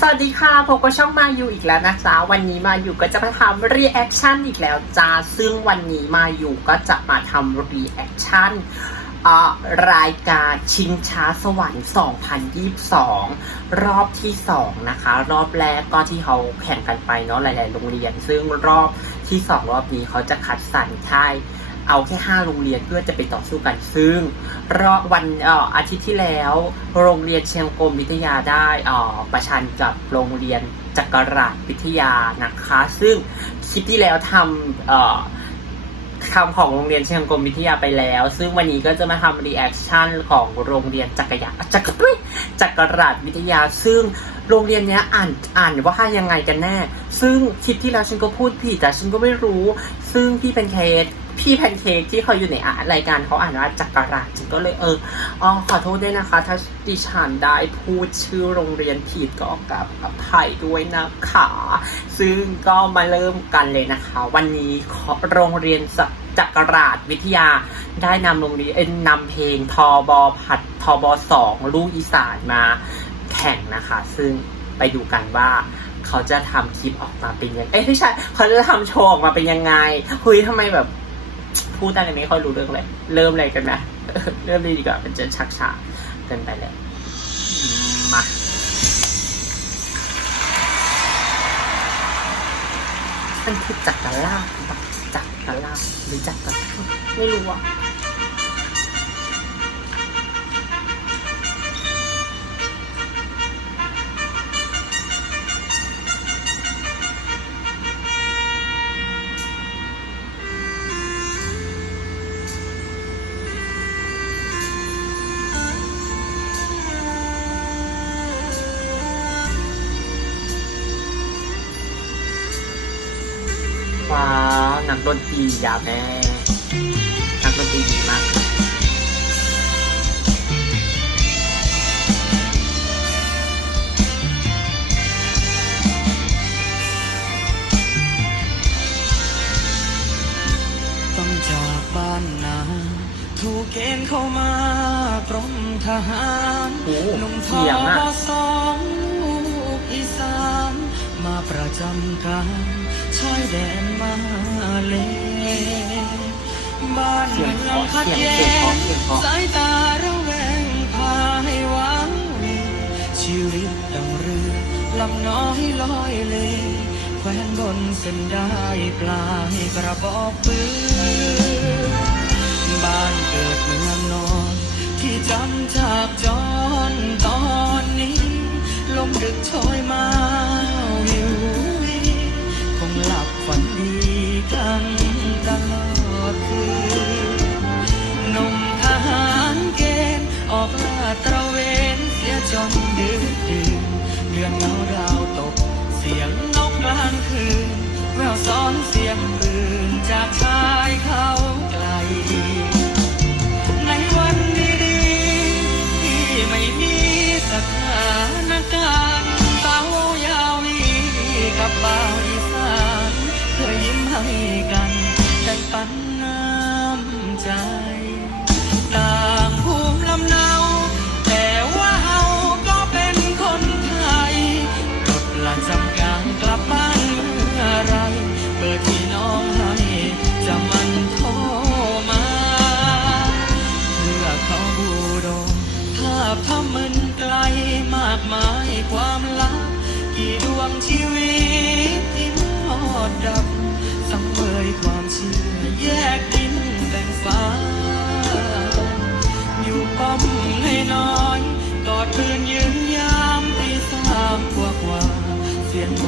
สวัสดีค่ะพบกับช่องมาอยู่อีกแล้วนะจ๊ะวันนี้มาอยู่ก็จะมาทำรีแอคชั่นอีกแล้วจ้าซึ่งวันนี้มาอยู่ก็จะมาทำรีแอคชั่นอ่ารายการชิงช้าสวรรค์ 2022 รอบที่ 2 นะคะ รอบแรกก็ที่เขาแข่งกันไปเนาะหลาย ๆ โรงเรียน ซึ่งรอบที่ 2 รอบนี้เขาจะคัดสรรค่าย เอาแค่ 5 โรงเรียนเพื่อจะไปต่อสู้กัน ซึ่งรอบวันออาทิตย์ที่แล้ว โรงเรียนเชียงกรมวิทยาได้อประชันกับโรงเรียนจักรราชวิทยานะคะ ซึ่งคลิปที่แล้วทำเอ่อทำของโรงเรียนเชียงกรมวิทยาไปแล้ว ซึ่งวันนี้ก็จะมาทำรีแอคชั่นของโรงเรียนจักรยานจักรจักรราชวิทยา ซึ่งโรงเรียนเนี้ยอ่านอ่านว่ายังไงกันแน่ ซึ่งคลิปที่แล้วฉันก็พูดผิดแต่ฉันก็ไม่รู้ ซึ่งพี่เป็นเคส พี่แพนเค้กที่เขาอยู่ในรายการเขาอ่านว่าจักรราชฉันก็เลยเอออ๋อขอโทษด้วยนะคะ ถ้าดิฉันได้พูดชื่อโรงเรียนผิดก็กราบอภัยด้วยนะคะ ซึ่งก็มาเริ่มกันเลยนะคะ วันนี้โรงเรียนจักรราชวิทยาได้นำโรงเรียนเอ้ยนำเพลงทอบอผัดทอบอสองลูกอีสานมาแข่งนะคะ ซึ่งไปดูกันว่าเขาจะทำคลิปออกมาเป็นยังเอ้ยไม่ใช่เขาจะทำโชว์ออกมาเป็นยังไงคุยทำไมแบบ พูดอะไรไม่ค่อยรู้เรื่องเลย เริ่มเลยกันนะ เริ่มเลยดีกว่ามันจะชักช้าเกินไปแล้วอืมมามันคือจักรลาบจักรลาบหรือจักรไม่รู้อะ ว้าวนักดนตรียาวแม่นักดนตรีดีมากค่ะต้องจากบ้านนาถูกเกณฑ์เข้ามากรมทหารโอ้โหหนุ่มทเสียงออะสองลูกอีสาน มาประจำการชายแดนมาเลบ้านเสียเมืงองพขัดเสียงแย้เสียงพราเสียงพราะงสายตาระแวงพาให้หวังเวีชีวิตดังเรือลำน้อยลอยเลแขวนบนเส้นได้ปลายกระบอกปืนบ้านเกิดเมืองนอน ที่จำจากจรตอนนี้ ลมดึกโชยมา จนดึกดื่นเดือนเงาดาวตก เสียงนกกลางคืน แววซ้อนเสียงปืนจากชายเขาไกล ในวันดีๆที่ไม่มีสถานการณ์เตายาวีกับบ่าวอีสานเคยยิ้มให้กันแต่ปัน ดตื่นยืนยามตีสามกว่ากว่าเสียงโอ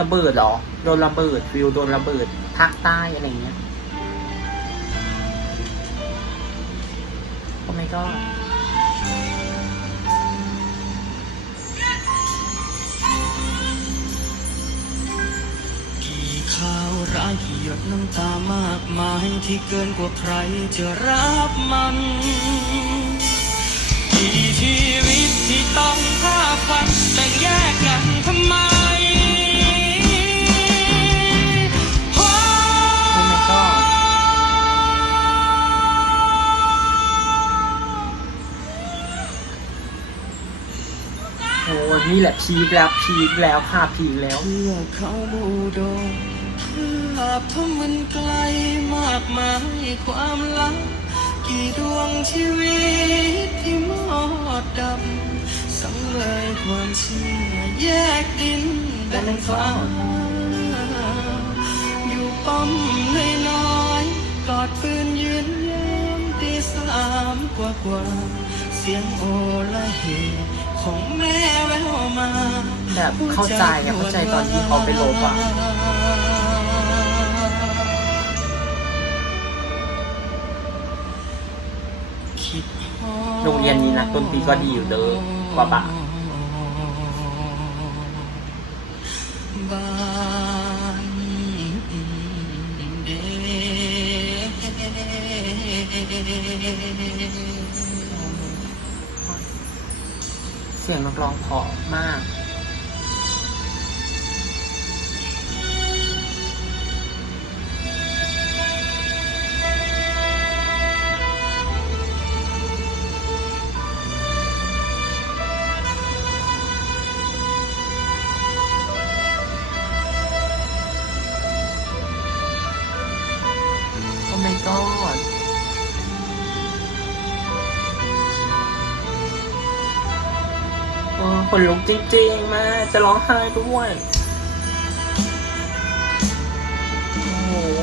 ระเบิดเหรอ โดนระเบิดฟิวโดนระเบิดภาคใต้อะไรเงี้ยโอ้ my god กี่ข่าวร้ายกี่หยดน้ำตามากมายที่เกินกว่าใครจะรับมันกี่ชีวิตที่ต้องฆ่าฟันแต่งแยกกันทำไม นี่แหละพีคแล้วพีคแล้วค่ะพีคแล้ว เพื่อเขาบูโดงภาพทำมันไกลมากมายความลับกี่ดวงชีวิตที่มอดดำสังเวยความเชื่อแยกดินแบ่งฟ้าอยู่ป้อมน้อยๆกอดปืนยืนยามตีสามกว่ากว่า สียงโอละเหของแม่แววมาแบบเข้าใจอะเข้าใจตอนที่เขาไปลบอะคิดฮอดโรงเรียนนี้นะดนตรีก็ดีอยู่เด้อกว่าบะบ้านเด สียงนักร้องเพราะมาก ขนลุกจริงๆแม่จะร้องไห้ด้วยโอ้โห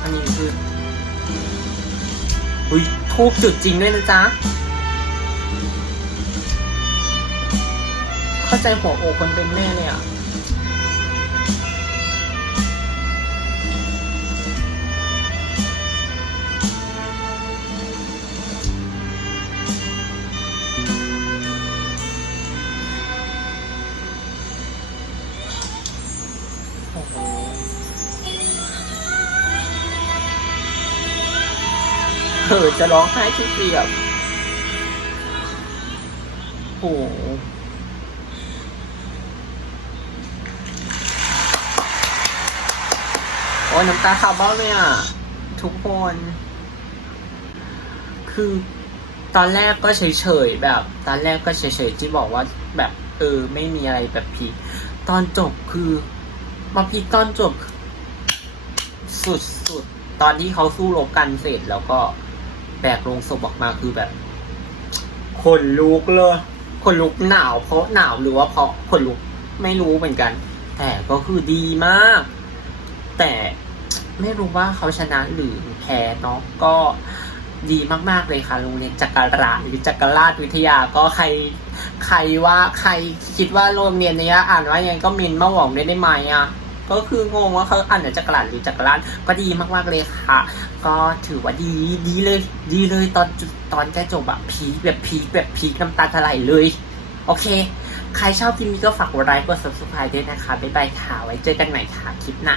อันนี้คืออุ้ยทูบจุดจริงด้วยนะจ๊ะ เข้าใจหัวอกคนเป็นแม่เลยอะ ออจะร้องไห้ทุกทีแบบโอ้โหโอ้ยน้ำตาคาบ้าเลยอะ ทุกคน คือตอนแรกก็เฉยๆแบบ ตอนแรกก็เฉยๆที่บอกว่าแบบเออไม่มีอะไรแบบพีตอนจบคือมาพีตอนจบ สุดๆ ตอนที่เขาสู้รบกันเสร็จแล้วก็ แบกลงศพออกมาคือแบบขนลุกเลยขนลุกหนาว เพราะหนาวหรือว่าเพราะขนลุกไม่รู้เหมือนกัน แต่ก็คือดีมาก แต่ไม่รู้ว่าเขาชนะหรือแพ้เนาะก็ดีมาก ๆ เลยค่ะโรงเรียนจักรราชหรือจักรราชวิทยาก็ใคร ใครว่าใครคิดว่าโรงเรียนเนี้ยอ่านว่ายังก็มินมาหวังได้ได้ไหมอะ ก็คืองงว่าเขาอ่านจากจักรลันหรือจักรรานก็ดีมากๆเลยค่ะ ก็ถือว่าดีดีเลย ดีเลยตอนจุดตอนแกจบอะพีคแบบพีคแบบพีคน้ำตาทลายเลย โอเค ใครชอบคลิปนี้ก็ฝากกดไลค์กด subscribe ด้วยนะคะบ๊ายบายค่ะไว้เจอกันใหม่ค่ะคลิปหน้า